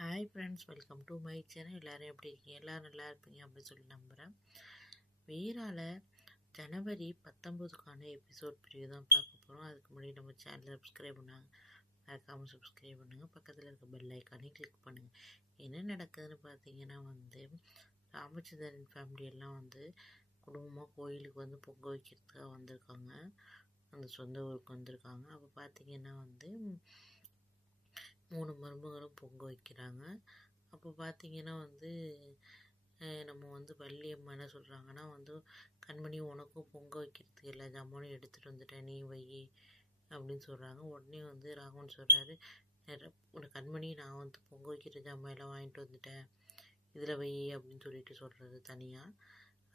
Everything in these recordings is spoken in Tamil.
Hi friends, welcome to my channel. எல்லோரும் எப்படி இருக்கீங்க? எல்லோரும் நல்லா இருப்பீங்க அப்படின்னு சொல்லி நம்புகிறேன். வீரால ஜனவரி 19க்கான எபிசோட் ப்ரிவியூ தான் பார்க்க போகிறோம். அதுக்கு முன்னாடி நம்ம சேனலை சப்ஸ்கிரைப் பண்ணாங்க, மறக்காமல் சப்ஸ்கிரைப் பண்ணுங்கள். பக்கத்தில் இருக்க பெல் ஐக்கானே கிளிக் பண்ணுங்கள். என்ன நடக்குதுன்னு பார்த்தீங்கன்னா ராமச்சந்திரன் ஃபேமிலி எல்லாம் குடும்பமாக கோயிலுக்கு பொங்க வைக்கிறதுக்காக வந்திருக்காங்க. அந்த சொந்த ஊருக்கு வந்திருக்காங்க. அப்போ பார்த்தீங்கன்னா 3 மருமகளும் பொங்க வைக்கிறாங்க. அப்போ பார்த்தீங்கன்னா நம்ம வள்ளியம்மா என்ன சொல்கிறாங்கன்னா கண்மணி, உனக்கும் பொங்க வைக்கிறதுக்கு எல்லா ஜாமானும் எடுத்துகிட்டு வந்துட்டேன், நீ வை அப்படின்னு சொல்கிறாங்க. உடனே ராகவன் சொல்கிறாரு, உனக்கு கண்மணி, நான் பொங்க வைக்கிற ஜாமான் எல்லாம் வாங்கிட்டு வந்துட்டேன், இதில் வை அப்படின்னு சொல்கிறது தனியாக.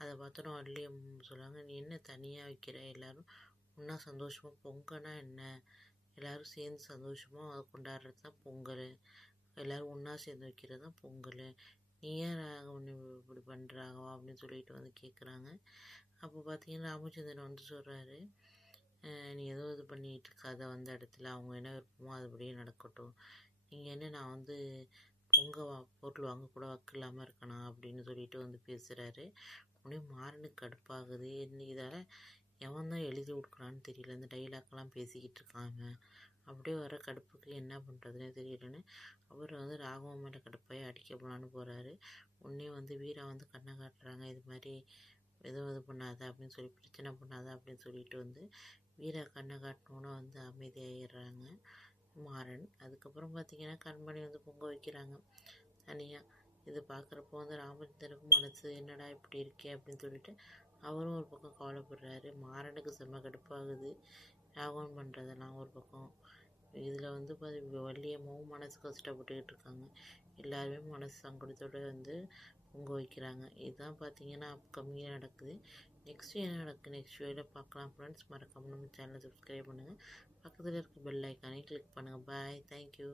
அதை பார்த்தோன்னா வள்ளியம்மா சொல்கிறாங்க, நீ என்ன தனியாக வைக்கிற, எல்லோரும் ஒன்றா சந்தோஷமாக பொங்கன்னா என்ன, எல்லோரும் சேர்ந்து சந்தோஷமாக கொண்டாடுறது தான் பொங்கல், எல்லோரும் ஒன்றா சேர்ந்து வைக்கிறது தான் பொங்கல், நீ ஏன் ராகவன் இப்படி பண்ணுறாகவா அப்படின்னு சொல்லிட்டு கேட்குறாங்க. அப்போ பார்த்தீங்கன்னா ராமச்சந்திரன் சொல்கிறாரு, நீ ஏதோ இது பண்ணிகிட்டு இருக்காத, வந்த இடத்துல அவங்க என்ன விருப்பமோ அதுபடியே நடக்கட்டும், நீங்கள் என்ன நான் பொருள் வாங்க கூட வக்கு இல்லாமல் இருக்கணும் அப்படின்னு சொல்லிட்டு பேசுகிறாரு. உடனே மாறனுக்கு கடுப்பாகுது, இதால் எவன் தான் எழுதி கொடுக்குறான்னு தெரியல, இந்த டைலாக்லாம் பேசிக்கிட்டு இருக்காங்க. அப்படியே வர கடுப்புக்கு என்ன பண்ணுறதுனே தெரியலன்னு அவர் ராகவன் மேலே கடுப்பாகி அடிக்க போகலான்னு போகிறாரு. உடனே வீரா கண்ணை காட்டுறாங்க, இது மாதிரி எதுவும் இது பண்ணாத அப்படின்னு சொல்லி, பிரச்சனை பண்ணாத அப்படின்னு சொல்லிட்டு வீரா கண்ணை காட்டினோன்னு அமைதியாகிடுறாங்க மாறன். அதுக்கப்புறம் பார்த்திங்கன்னா கண்மணி பொங்க வைக்கிறாங்க தனியாக. இது பார்க்குறப்போ ராமச்சந்திரனுக்கு மனசு என்னடா இப்படி இருக்கே அப்படின்னு சொல்லிட்டு அவரும் ஒரு பக்கம் கவலைப்படுறாரு. மாறனுக்கு செம்ம கடுப்பாகுது ராகவன் பண்ணுறதெல்லாம் ஒரு பக்கம். இதில் வள்ளியம்மாவும் மனசு கஷ்டப்பட்டுக்கிட்டு இருக்காங்க. எல்லாருமே மனசு சங்கடத்தோடு பொங்க வைக்கிறாங்க. இதுதான் பார்த்தீங்கன்னா அப்கமிங்காக நடக்குது. நெக்ஸ்ட் என்ன நடக்குது நெக்ஸ்ட் வீடியோவில் பார்க்கலாம் ஃப்ரெண்ட்ஸ். மறக்காமல் நம்ம சேனலை சப்ஸ்கிரைப் பண்ணுங்கள், பக்கத்தில் இருக்க பெல் ஐக்கானே கிளிக் பண்ணுங்கள். பாய், தேங்க்யூ.